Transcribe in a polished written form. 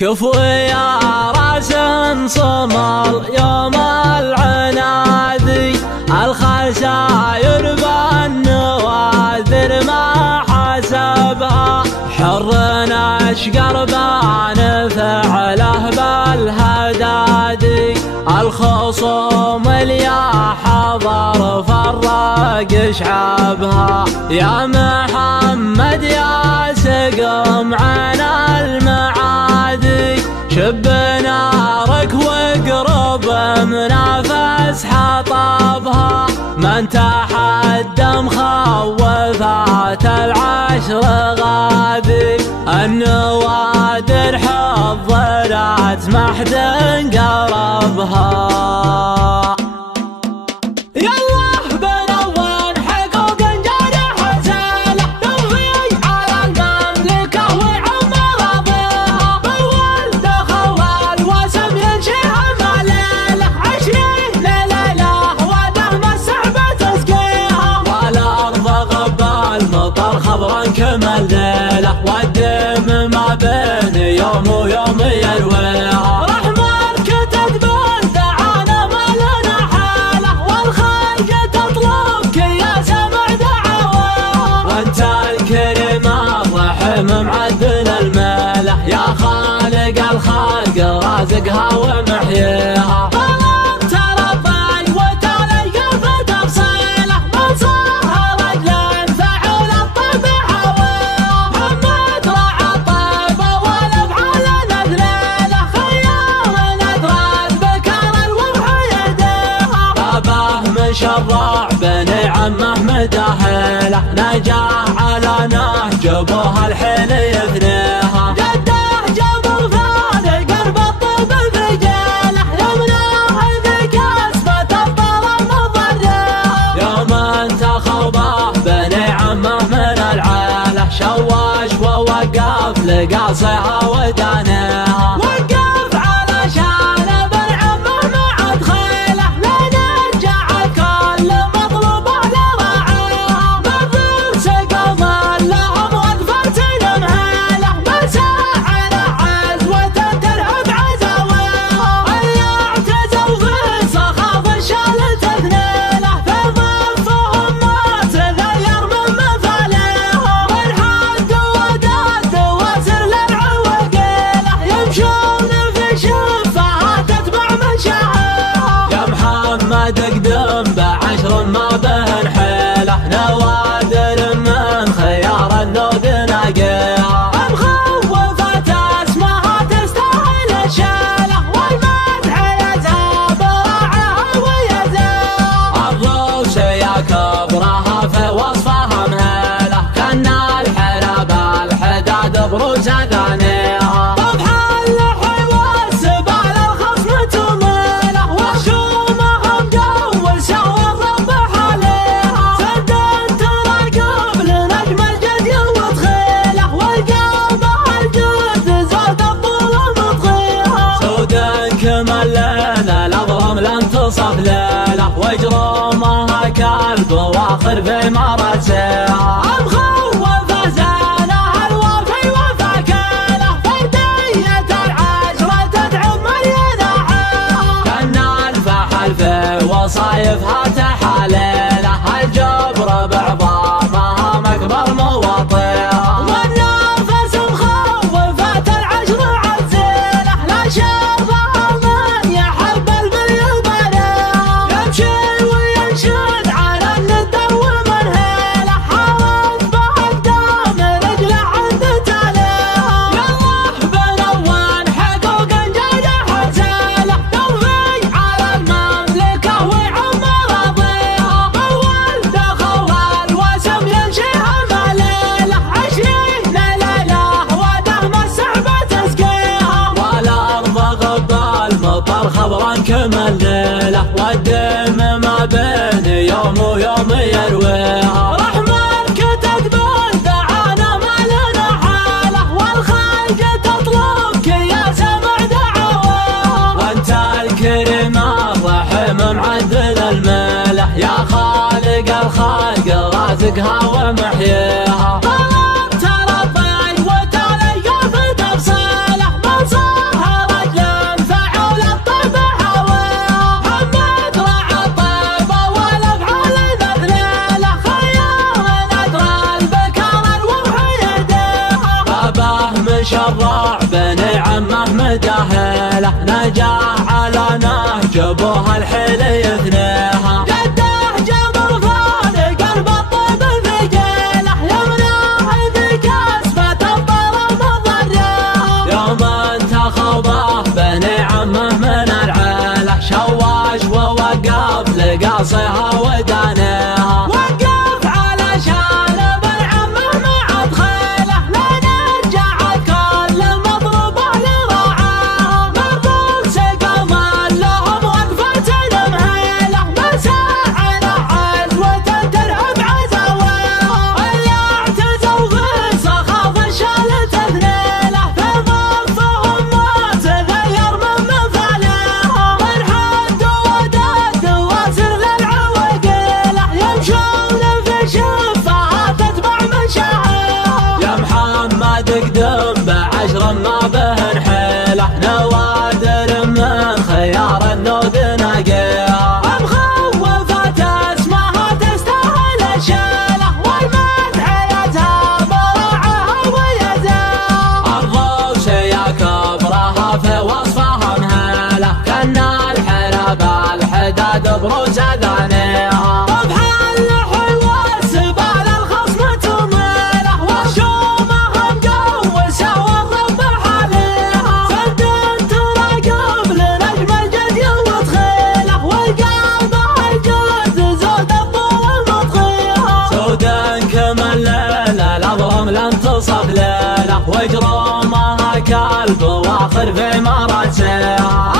كفو يا راس صمل يوم العنادي، الخساير بالنواذر ما حسبها، حر اشقر بان فعله بالهدادي، الخصوم اليا حضر فرق شعبها، يا محمد يا سقم عن المعادي، شب نارك واقرب منافس حطبها، من تحدى مخوفات العشر غادي، النوادر حضرت ما حد قربها. خبرا كمل ليله والدم ما بين يوم ويوم يرويها، رحمن كتب دعانا ما لنا حاله، والخلق تطلبك يا سمع دعواها، وانت الكريم الرحيم معدل الماله، يا خالق الخلق رازقها ومحييها، شرع بني عمه مداحله، نجاح على نهج ابوها الحين يثنيها، جده جبر ثاني قرب الطب الرجاله، يمناه ذيك اسبت الظلم مضرها، يوم انتخوا به بني عمه من العاله، شوش ووقف لقاصيها ودانيها، تقدم بعشر ما بهن حيله، نوادر من خيار النود ناقيها، مخوفة اسمها تستاهل الشاله، والمدح يزهب راعها ويزاها، الروس يا كبرها في وصفها مهيله، كان الحلب الحداد بروس ثانيها، تصف ليله واجرمها كلب واخر في مرسيها، مخوفة زانها الوفي وفكاله، فردية العشرة تدعم من ينحيها، كان الفحل في وصايفها تحاليله، الجبر بعظامها مكبر مواطيها، والنفس مخوفة العشر عزيله، لا شرها من يحب ينشد على الندى ومنهله، حاول بهالدم رجله عند تاليها، يالله بنوان حقوق جايه حساله، توفي على المملكه ويعم راضيها، بالولد خوال وسم ينشيها مليله، 20 ليله ودهم السحبه تسقيها، والارض غض المطر خبرا كمل ليله، والدم ما بين يوم ويوم يرويها، رحمن كتب دعانا ما لنا حاله، والخلق تطلبك يا سمع دعواها، وانت الكريم الرحيم معدل الماله، يا خالق الخلق رازقها ومحييها، طلبت ربي وتلقى في تفصيله، فيها الحيل يثنيها. جده جبر فارق قلب الطيب ثقيله يمنعه بكسبة الظلم ضريها. يوم انتخبه بني عمه من العيله شواش ووقف لقاصيها ودانيها. وقف علشان ابن عمه مع بخيله لين رجعت كل المضروبه لرعاها. مرضوك سقم لهم وقفه مهيله مساعد عزوه ترهب عزاويها. اللي اعتزوا في صخاف الشال تثنيله في ضفهم ما تغير من مثالها. من حد ودد واسر للعواقله يمشون في شفاها تتبع مشاعرها. يا محمد اقدم بعشر ما بهن حيله نوادر من خيار النود ناقيها. مخوفة اسمها تستاهل الشيله والمدح يتابعها ويزاها. الضوء يا كبرها في وصفها مهاله كان الحرب الحداد بروس ذانيها. طبحان الحلوى سبال الخصم تميله وشومها مقوسه والرب حاليها. سد تراقب لنجم الجد وتخيله والقامه الجد زود الطول مطخيها. سودا كما الليله الأظلم لم تصف ليله وجرومها كالب واخر في مراسيها.